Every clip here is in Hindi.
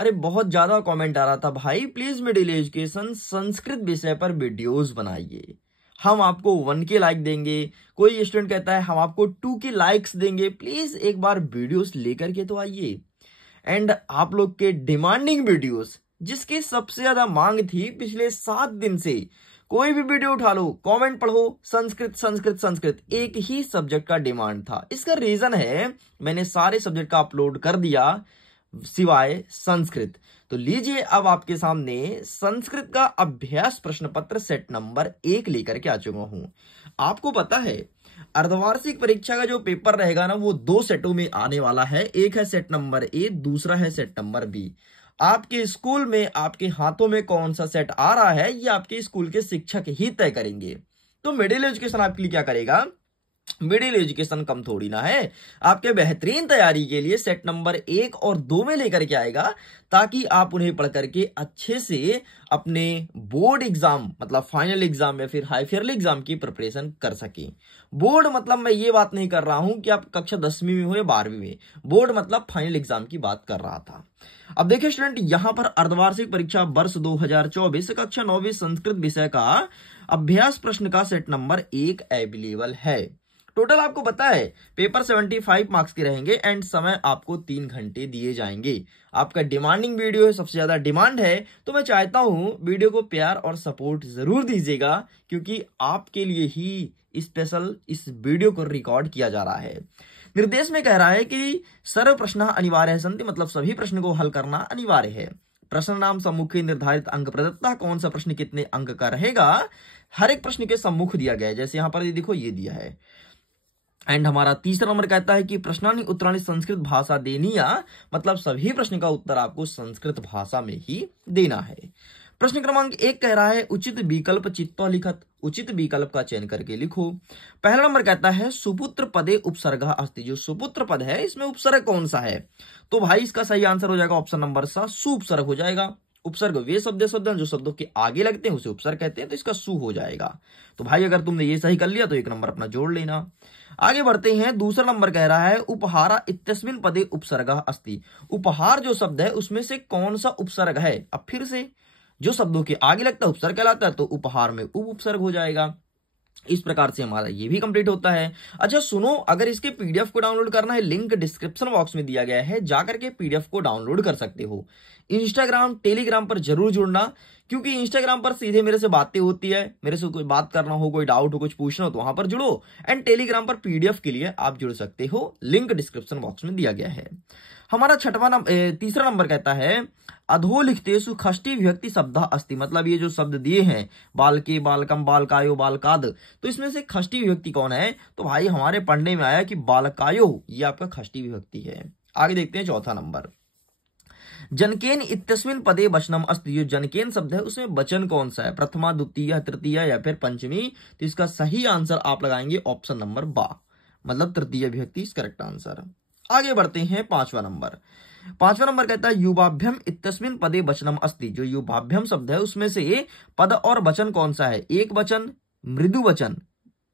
अरे बहुत ज्यादा कमेंट आ रहा था, भाई प्लीज मिडिल एजुकेशन संस्कृत विषय पर वीडियोस बनाइए, हम आपको 1 के लाइक देंगे। कोई स्टूडेंट कहता है हम आपको 2 के लाइक्स देंगे। प्लीज एक बार वीडियोस लेकर के तो आइए। एंड आप लोग के डिमांडिंग वीडियोस जिसकी सबसे ज्यादा मांग थी पिछले 7 दिन से, कोई भी वीडियो उठा लो, कमेंट पढ़ो, संस्कृत संस्कृत संस्कृत, एक ही सब्जेक्ट का डिमांड था। इसका रीजन है मैंने सारे सब्जेक्ट का अपलोड कर दिया सिवाय संस्कृत। तो लीजिए अब आपके सामने संस्कृत का अभ्यास प्रश्न पत्र सेट नंबर 1 लेकर के आ चुका हूं। आपको पता है अर्धवार्षिक परीक्षा का जो पेपर रहेगा ना, वो 2 सेटों में आने वाला है। एक है सेट नंबर ए, दूसरा है सेट नंबर बी। आपके स्कूल में आपके हाथों में कौन सा सेट आ रहा है ये आपके स्कूल के शिक्षक ही तय करेंगे। तो मिडिल एजुकेशन आपके लिए क्या करेगा, मिडिल एजुकेशन कम थोड़ी ना है, आपके बेहतरीन तैयारी के लिए सेट नंबर 1 और 2 में लेकर के आएगा, ताकि आप उन्हें पढ़ करके अच्छे से अपने बोर्ड एग्जाम मतलब फाइनल एग्जाम या फिर हाफ ईयरली एग्जाम की प्रिपरेशन कर सकें। बोर्ड मतलब मैं ये बात नहीं कर रहा हूं कि आप कक्षा 10वीं में हो या 12वीं में, बोर्ड मतलब फाइनल एग्जाम की बात कर रहा था। अब देखिए स्टूडेंट, यहां पर अर्धवार्षिक परीक्षा वर्ष 2024 कक्षा 9वीं संस्कृत विषय का अभ्यास प्रश्न का सेट नंबर 1 अवेलेबल है। टोटल आपको पता है पेपर 75 मार्क्स के रहेंगे एंड समय आपको 3 घंटे दिए जाएंगे। आपका डिमांडिंग वीडियो है, सबसे ज्यादा डिमांड है, तो मैं चाहता हूं वीडियो को प्यार और सपोर्ट जरूर दीजिएगा, क्योंकि आपके लिए ही स्पेशल इस वीडियो को रिकॉर्ड किया जा रहा है। निर्देश में कह रहा है कि सर्व प्रश्न अनिवार्य है संति, मतलब सभी प्रश्न को हल करना अनिवार्य है। प्रश्न नाम सम्मुख निर्धारित अंक प्रदत्ता, कौन सा प्रश्न कितने अंक का रहेगा, हर एक प्रश्न के सम्मुख दिया गया है। जैसे यहां पर ये देखो ये दिया है। एंड हमारा तीसरा नंबर कहता है कि प्रश्नानि उत्तराणि संस्कृत भाषा देनीया, मतलब सभी प्रश्न का उत्तर आपको संस्कृत भाषा में ही देना है। प्रश्न क्रमांक 1 कह रहा है उचित विकल्प चित्वा लिखत, उचित विकल्प का चयन करके लिखो। पहला नंबर कहता है सुपुत्र पदे उपसर्ग अस्ति, जो सुपुत्र पद है इसमें उपसर्ग कौन सा है, तो भाई इसका सही आंसर हो जाएगा ऑप्शन नंबर सा, सुपसर्ग हो जाएगा। उपसर्ग वे शब्द जो शब्दों के आगे लगते हैं उसे उपसर्ग कहते हैं, तो इसका सु हो जाएगा। तो भाई अगर तुमने ये सही कर लिया तो 1 नंबर अपना जोड़ लेना। आगे बढ़ते हैं, दूसरा नंबर कह रहा है उपहारा इत्यस्मिन् पदे उपसर्ग अस्ति, उपहार जो शब्द है उसमें से कौन सा उपसर्ग है। अब फिर से जो शब्दों के आगे लगता है उपसर्ग कहलाता है, तो उपहार में उपसर्ग हो जाएगा। इस प्रकार से हमारा ये भी कंप्लीट होता है। अच्छा सुनो, अगर इसके पीडीएफ को डाउनलोड करना है, लिंक डिस्क्रिप्शन बॉक्स में दिया गया है, जाकर के पीडीएफ को डाउनलोड कर सकते हो। इंस्टाग्राम टेलीग्राम पर जरूर जुड़ना, क्योंकि इंस्टाग्राम पर सीधे मेरे से बातें होती है, मेरे से कोई बात करना हो, कोई डाउट हो, कुछ पूछना हो तो वहां पर जुड़ो। एंड टेलीग्राम पर पीडीएफ के लिए आप जुड़ सकते हो, लिंक डिस्क्रिप्शन बॉक्स में दिया गया है। हमारा तीसरा नंबर कहता है अधोलिखितेषु षष्ठी विभक्ति शब्द अस्ति, मतलब ये जो शब्द दिए हैं बालके बालकम बालकायो बालकाद, तो इसमें से षष्ठी विभक्ति कौन है, तो भाई हमारे पढ़ने में आया कि बालकायो ये आपका षष्ठी विभक्ति है। आगे देखते हैं चौथा नंबर, जनकेन इत्यस्मिन् पदे वचनम अस्ति, जो जनकेन शब्द है उसमें वचन कौन सा है, प्रथमा द्वितीय तृतीय या फिर पंचमी, तो इसका सही आंसर आप लगाएंगे ऑप्शन नंबर बा, मतलब तृतीय विभक्ति इस करेक्ट आंसर। आगे बढ़ते हैं पांचवा नंबर कहता है युवाभ्यम इत्यस्मिन् पदे वचनम अस्ति, जो युवाभ्यम शब्द है उसमें से पद और वचन कौन सा है, एक वचन, मृदु वचन,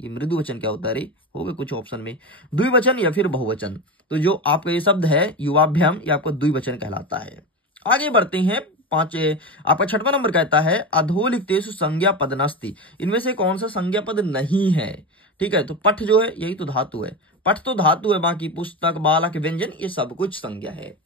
ये मृदु वचन क्या होता है रे, होगा कुछ ऑप्शन में, द्विवचन या फिर बहुवचन, तो जो आपका ये शब्द है युवाभ्यम ये आपको द्विवचन कहलाता है। आगे बढ़ते हैं आपका छठवां नंबर कहता है अधोलिखितेषु संज्ञा पद नास्ति, इनमें से कौन सा संज्ञा पद नहीं है। ठीक है, तो पठ जो है यही तो धातु है, पठ तो धातु है, बाकी पुस्तक बालक व्यंजन ये सब कुछ संज्ञा है।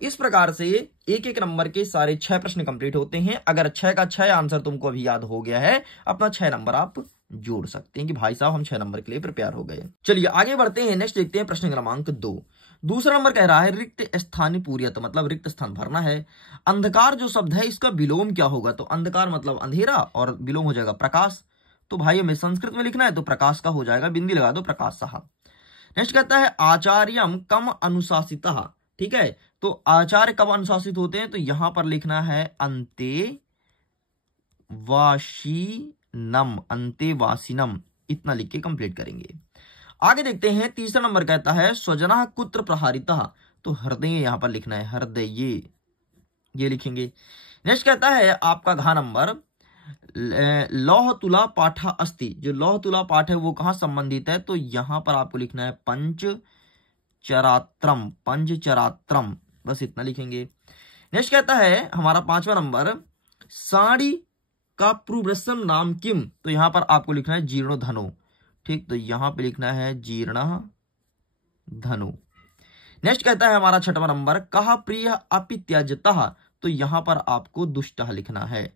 इस प्रकार से एक एक नंबर के सारे 6 प्रश्न कंप्लीट होते हैं। अगर 6 का 6 आंसर तुमको अभी याद हो गया है, अपना 6 नंबर आप जोड़ सकते हैं कि भाई साहब हम 6 नंबर के लिए प्रिपेयर हो गए। चलिए आगे बढ़ते हैं, नेक्स्ट देखते हैं प्रश्न क्रमांक 2। दूसरा नंबर कह रहा है रिक्त स्थान पूर्यत, मतलब रिक्त स्थान भरना है। अंधकार जो शब्द है इसका विलोम क्या होगा, तो अंधकार मतलब अंधेरा और विलोम हो जाएगा प्रकाश, तो भाई हमें संस्कृत में लिखना है तो प्रकाश का हो जाएगा, बिंदी लगा दो प्रकाश साहब। नेक्स्ट कहता है आचार्यम कम अनुशासितः, ठीक है, तो आचार्य कब अनुशासित होते हैं, तो यहां पर लिखना है अंतेवासिनम, इतना लिख के कंप्लीट करेंगे। आगे देखते हैं, तीसरा नंबर कहता है स्वजना कुत्र प्रहारितः, तो हृदय यहां पर लिखना है, हृदय ये लिखेंगे। नेक्स्ट कहता है आपका घ नंबर लौह तुला पाठा अस्ति, जो लौह तुला पाठ है वो कहां संबंधित है, तो यहां पर आपको लिखना है पंचचरात्रम, बस इतना लिखेंगे। नेक्स्ट कहता है हमारा 5वां नंबर, साड़ी का प्रुवृषम नाम किम, तो यहां पर आपको लिखना है जीर्णोधनु। ठीक, तो यहां पे लिखना है जीर्ण धनु। नेक्स्ट कहता है हमारा 6वां नंबर, कहा प्रिय अपि त्यजतः, तो यहां पर आपको दुष्टः लिखना है।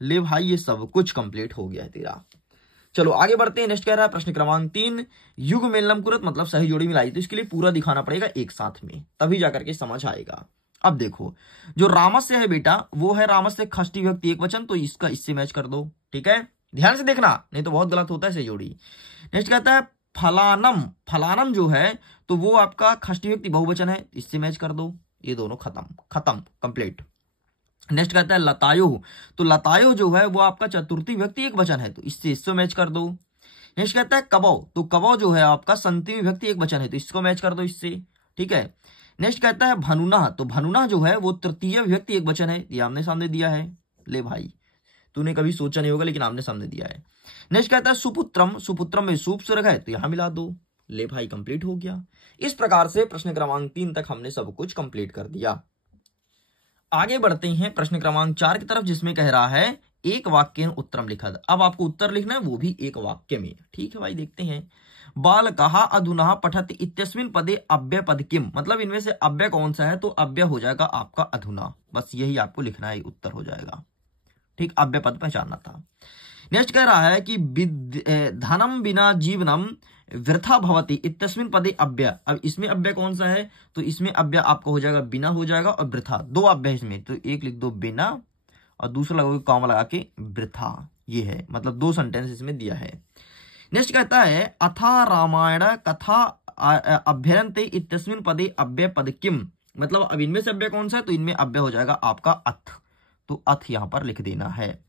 ले भाई ये सब कुछ कंप्लीट हो गया है तेरा। चलो आगे बढ़ते हैं। नेक्स्ट कह रहा है प्रश्न क्रमांक 3, युग मेलनम कुरुत मतलब सही जोड़ी मिलाई, तो इसके लिए पूरा दिखाना पड़ेगा एक साथ में, तभी जाकर के समझ आएगा। अब देखो जो रामस्य है बेटा वो है रामस्य षष्ठी विभक्ति एक वचन, तो इसका इससे मैच कर दो। ठीक है, ध्यान से देखना नहीं तो बहुत गलत होता है सही जोड़ी। नेक्स्ट कहता है फलानम, फलानम जो है तो वो आपका षष्ठी विभक्ति बहुवचन है, इससे मैच कर दो। ये दोनों खत्म कंप्लीट। नेक्स्ट कहता है लतायो, तो लतायो जो है वो आपका चतुर्थी विभक्ति एक वचन है, तो इससे मैच कर दो। नेक्स्ट कहता है कबौ, तो कबौ जो है आपका संतमी विभक्ति एक वचन है, तो इसको मैच कर दो इससे। ठीक है, नेक्स्ट कहता है भनुना, तो भनुना जो है वो तृतीय विभक्ति एक वचन है, ये आमने सामने दिया है। ले भाई तूने कभी सोचा नहीं होगा लेकिन आमने सामने दिया है। नेक्स्ट कहता है सुपुत्रम, सुपुत्रम में सुप स्वर्ग है, तो यहां मिला दो। ले भाई कंप्लीट हो गया। इस प्रकार से प्रश्न क्रमांक 3 तक हमने सब कुछ कंप्लीट कर दिया। आगे बढ़ते हैं प्रश्न क्रमांक 4 की तरफ, जिसमें कह रहा है एक वाक्य उत्तरम लिखत। अब आपको उत्तर लिखना है वो भी एक वाक्य में। ठीक है भाई देखते हैं। बाल कहा अधुना पठत इत्यस्मिन पदे अव्यय पद किम, मतलब इनमें से अव्यय कौन सा है, तो अव्यय हो जाएगा आपका अधुना। बस यही आपको लिखना है, उत्तर हो जाएगा। ठीक, अव्यय पद पहचानना था। नेक्स्ट कह रहा है कि धनम बिना जीवनम वृथा भवति इत्यस्मिन पदे अव्यय। अब इसमें अव्यय कौन सा है, तो इसमें अव्यय आपको हो जाएगा बिना हो जाएगा और वृथा, दो अव्यय इसमें, तो एक लिख दो बिना और दूसरा लगोगे कॉमा लगा के वृथा। ये है मतलब दो सेंटेंस इसमें दिया है। नेक्स्ट कहता है अथा रामायण कथा अभ्यरन्ते इत्यस्मिन पदे अव्यय पद किम, मतलब अब इनमें से अव्यय कौन सा है, तो इनमें अव्यय हो जाएगा आपका अथ, तो अथ यहां पर लिख देना है।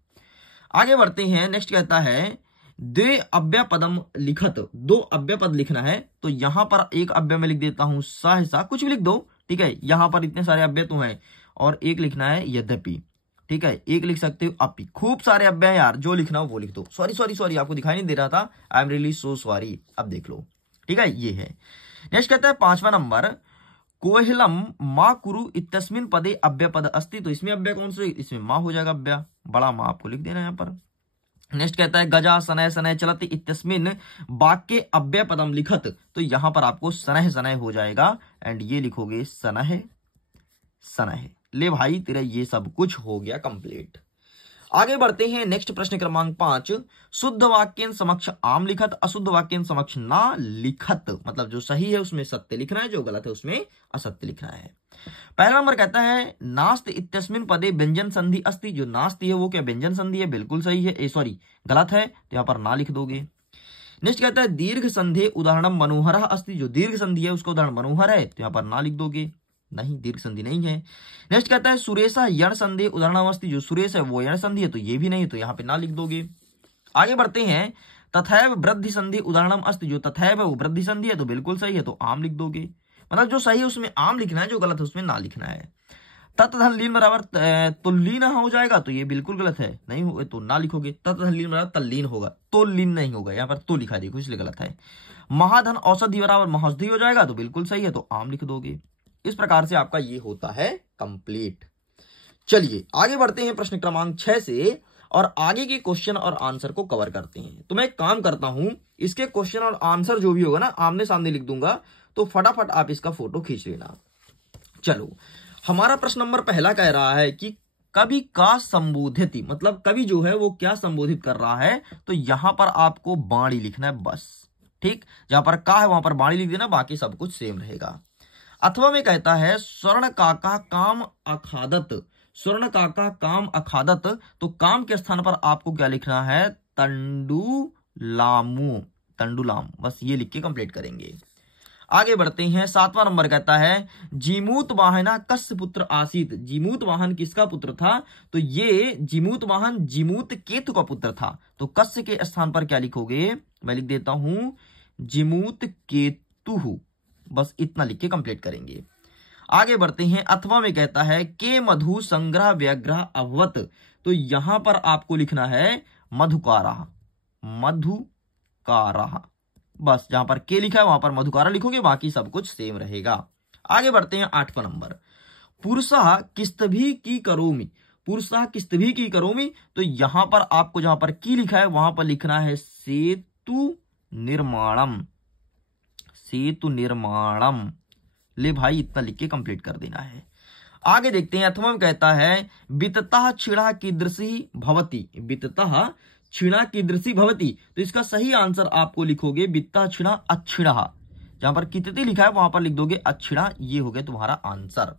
आगे बढ़ते हैं। नेक्स्ट कहता है द्वे अव्यय पदम लिखत, दो अव्यय पद लिखना है, तो यहां पर एक अव्यय में लिख देता हूं सहसा, कुछ भी लिख दो। ठीक है, यहां पर इतने सारे अव्यय तो हैं, और एक लिखना है यद्यपि। ठीक है, एक लिख सकते हो अपि, खूब सारे अव्यय हैं यार, जो लिखना हो वो लिख दो। सॉरी आपको दिखाई नहीं दे रहा था, I am really so sorry. अब देख लो। ठीक है, ये है। नेक्स्ट कहता है 5वां नंबर, कोहिलम माँ कुरु इत्यस्मिन पदे अव्यय पद अस्ति, तो इसमें अव्यय कौन सा, इसमें माँ हो जाएगा अव्यय, बड़ा माँ आपको लिख देना यहाँ पर। नेक्स्ट कहता है गजा सनय सनय चलति इत्यस्मिन वाक्य अव्यय पदम लिखत, तो यहां पर आपको सनह सनय हो जाएगा, एंड ये लिखोगे सनह सनह। ले भाई तेरा ये सब कुछ हो गया कंप्लीट। आगे बढ़ते हैं। नेक्स्ट प्रश्न क्रमांक 5, शुद्ध वाक्य समक्ष आम लिखत अशुद्ध वाक्य समक्ष ना लिखत, मतलब जो सही है उसमें सत्य लिखना है, जो गलत है उसमें असत्य लिखना है। पहला नंबर कहता है नास्त इत्यस्मिन पदे व्यंजन संधि अस्ति, जो नास्ति है वो क्या व्यंजन संधि है, बिल्कुल सही है, सॉरी गलत है, तो यहाँ पर ना लिख दोगे। नेक्स्ट कहता है दीर्घ संधि उदाहरण मनोहर अस्ति, जो दीर्घ संधि है उसका उदाहरण मनोहर है, तो यहाँ पर ना लिख दोगे, नहीं दीर्घ संधि नहीं है। नेक्स्ट कहता है सुरेशा यण संधि उदाहरण अस्ति, जो सुरेश है वो यण संधि है, तो ये भी नहीं, तो यहाँ पे ना लिख दोगे। आगे बढ़ते हैं। तथैव वृद्धि संधि उदाहरण अस्ति, जो तथैव है वो वृद्धि संधि है, तो बिल्कुल सही है, तो आम लिख दोगे। मतलब जो सही है उसमें आम लिखना है, जो गलत है उसमें ना लिखना है। तत्धन लीन बराबर तुल्लीन हो जाएगा, तो ये बिल्कुल गलत है, नहीं हो तो ना लिखोगे। तत्धन लीन बराबर तल्लीन होगा, तो लीन नहीं होगा, यहाँ पर तो लिखा देखो इसलिए गलत है। महाधन औषधि बराबर महौषधि हो जाएगा, तो बिल्कुल सही है, तो आम लिख दोगे। इस प्रकार से आपका ये होता है कंप्लीट। चलिए आगे बढ़ते हैं प्रश्न क्रमांक 6 से, और आगे के क्वेश्चन और आंसर को कवर करते हैं। तो मैं एक काम करता हूं, इसके क्वेश्चन और आंसर जो भी होगा ना आमने सामने लिख दूंगा, तो फटाफट आप इसका फोटो खींच लेना। चलो हमारा प्रश्न नंबर पहला कह रहा है कि कवि का संबोधित, मतलब कवि जो है वो क्या संबोधित कर रहा है, तो यहां पर आपको बाणी लिखना है बस। ठीक, जहां पर का है वहां पर बाणी लिख देना, बाकी सब कुछ सेम रहेगा। अथवा में कहता है स्वर्ण काका काम अखादत, स्वर्ण काका काम अखादत, तो काम के स्थान पर आपको क्या लिखना है, तंडुलामु, तंडुलाम, बस ये लिख के कंप्लीट करेंगे। आगे बढ़ते हैं। 7वां नंबर कहता है जीमूत वाहना कस्य पुत्र आसीत, जीमूत वाहन किसका पुत्र था, तो ये जीमूत वाहन जीमूत केतु का पुत्र था, तो कस्य के स्थान पर क्या लिखोगे, मैं लिख देता हूं जीमूत केतु, बस इतना लिख के कंप्लीट करेंगे। आगे बढ़ते हैं। अथवा में कहता है के मधु संग्रह व्याग्रह अभवत, तो यहां पर आपको लिखना है मधुकारा, मधुकारा, बस जहां पर के लिखा है वहां पर मधुकारा लिखोगे, बाकी सब कुछ सेम रहेगा। आगे बढ़ते हैं। 8वां नंबर, पुरुषः किस्तभी की करोमि, पुरुषः किस्तभी की करोमि, तो यहां पर आपको जहां पर की लिखा है वहां पर लिखना है सेतु निर्माणम, सेतु निर्माणम। ले भाई इतना लिख के कंप्लीट कर देना है। आगे देखते हैं, अथवा कहता है वित्ततः क्षीणा कीदृशी भवति, वित्ततः क्षीणा कीदृशी भवति, तो इसका सही आंसर आपको लिखोगे वित्तः क्षीणा अक्षीणः, जहां पर कितती लिखा है वहां पर लिख दोगे अक्षीणा, ये हो गया तुम्हारा आंसर।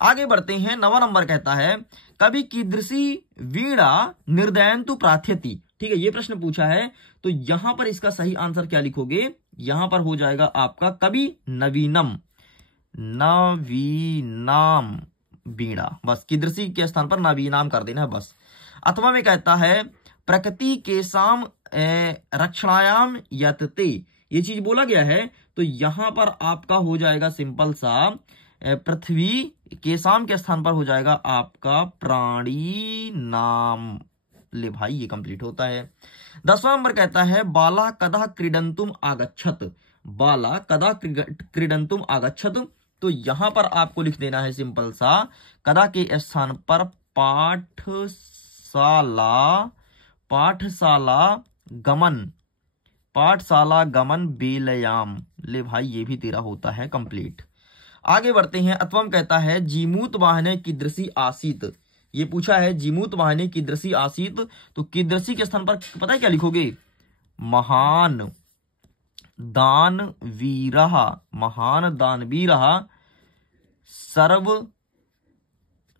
आगे बढ़ते हैं, 9वां नंबर कहता है कवि कीदृशी वीणा निर्दयन्तु प्रार्थ्यति, ठीक है, ये प्रश्न पूछा है, तो यहां पर इसका सही आंसर क्या लिखोगे, यहां पर हो जाएगा आपका कवि नवीनम, नवीनाम वीणा, बस कीदृशी के स्थान पर नवीनाम कर देना है बस। अथवा में कहता है प्रकृति के साम रक्षणायाम यतते, ये चीज बोला गया है, तो यहां पर आपका हो जाएगा सिंपल सा पृथ्वी के साम के स्थान पर हो जाएगा आपका प्राणी नाम। ले भाई ये कंप्लीट होता है। 10वां नंबर कहता है बाला कदा क्रीडंतुम आगच्छत, बाला कदा क्रीडंतुम आगच्छत, तो यहां पर आपको लिख देना है सिंपल सा कदा के स्थान पर पाठशाला, पाठशाला गमन, पाठशाला गमन बेलयाम। ले भाई ये भी तेरा होता है कंप्लीट। आगे बढ़ते हैं, अथवम कहता है जीमूत वाहने कीदृशी आसीत, ये पूछा है जीमूत वाहने कीदृशी आसीत, तो कीदृशी के स्थान पर पता है क्या लिखोगे, महान दानवीरः, महान दानवीरः सर्व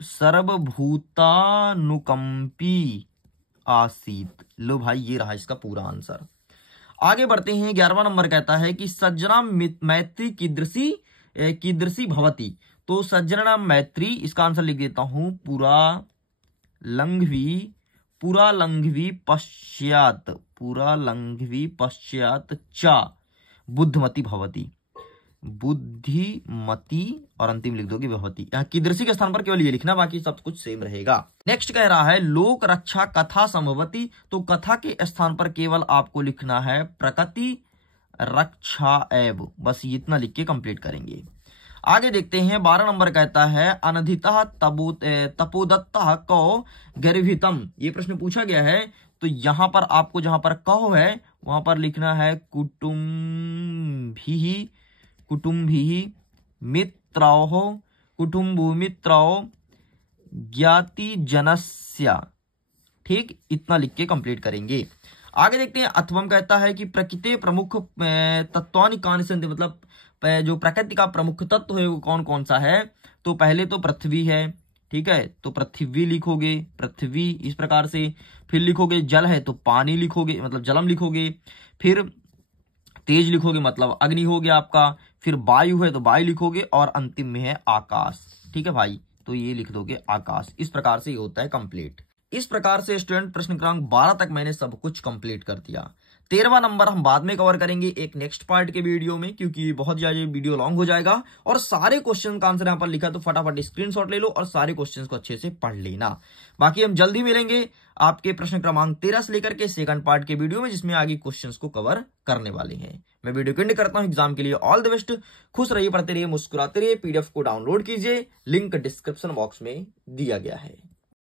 सर्वभूतानुकंपी आसीत। लो भाई ये रहा इसका पूरा आंसर। आगे बढ़ते हैं, 11वां नंबर कहता है कि सज्जना मैत्री कीदृशी कीदृशी भवति, तो सज्जना मैत्री इसका आंसर लिख देता हूं पुरा लंघवी पश्चात, पुरा लंघवी पश्चात चा बुद्धमती भवति, बुद्धिमती और अंतिम लिख दोगे भवती, यहाँ कीदृशी के स्थान पर केवल ये लिखना, बाकी सब कुछ सेम रहेगा। नेक्स्ट कह रहा है लोक रक्षा कथा संभवती, तो कथा के स्थान पर केवल आपको लिखना है प्रकृति रक्षा एव, बस इतना लिख के कंप्लीट करेंगे। आगे देखते हैं, 12 नंबर कहता है अनधितः तपोदत्तः कौ गर्भितम, ये प्रश्न पूछा गया है, तो यहां पर आपको जहां पर कौ है वहां पर लिखना है कुटुम्भिः मित्रौः, कुटुम्बु मित्रौ ज्ञाति जनस्य, ठीक, इतना लिख के कंप्लीट करेंगे। आगे देखते हैं, अथवम कहता है कि प्रकृति प्रमुख तत्वानि कानि सन्ति, मतलब जो प्रकृति का प्रमुख तत्व है वो कौन कौन सा है, तो पहले तो पृथ्वी है, ठीक है, तो पृथ्वी लिखोगे, पृथ्वी इस प्रकार से, फिर लिखोगे जल है तो पानी लिखोगे, मतलब जलम लिखोगे, फिर तेज लिखोगे मतलब अग्नि हो गया आपका, फिर वायु है तो वायु लिखोगे, और अंतिम में है आकाश, ठीक है भाई, तो ये लिख दोगे आकाश। इस प्रकार से ये होता है कंप्लीट। इस प्रकार से स्टूडेंट प्रश्न क्रमांक 12 तक मैंने सब कुछ कंप्लीट कर दिया। 13वां नंबर हम बाद में कवर करेंगे एक नेक्स्ट पार्ट के वीडियो में, क्योंकि बहुत ज्यादा वीडियो लॉन्ग हो जाएगा, और सारे क्वेश्चन का आंसर यहाँ पर लिखा तो फटाफट स्क्रीनशॉट ले लो और सारे क्वेश्चंस को अच्छे से पढ़ लेना। बाकी हम जल्दी मिलेंगे आपके प्रश्न क्रमांक 13 से लेकर के सेकंड पार्ट के वीडियो में, जिसमें आगे क्वेश्चंस को कवर करने वाले हैं। मैं वीडियो एंड करता हूं, एग्जाम के लिए ऑल द बेस्ट, खुश रहिए, पढ़ते रहिए, मुस्कुराते रहिए। PDF को डाउनलोड कीजिए, लिंक डिस्क्रिप्शन बॉक्स में दिया गया है।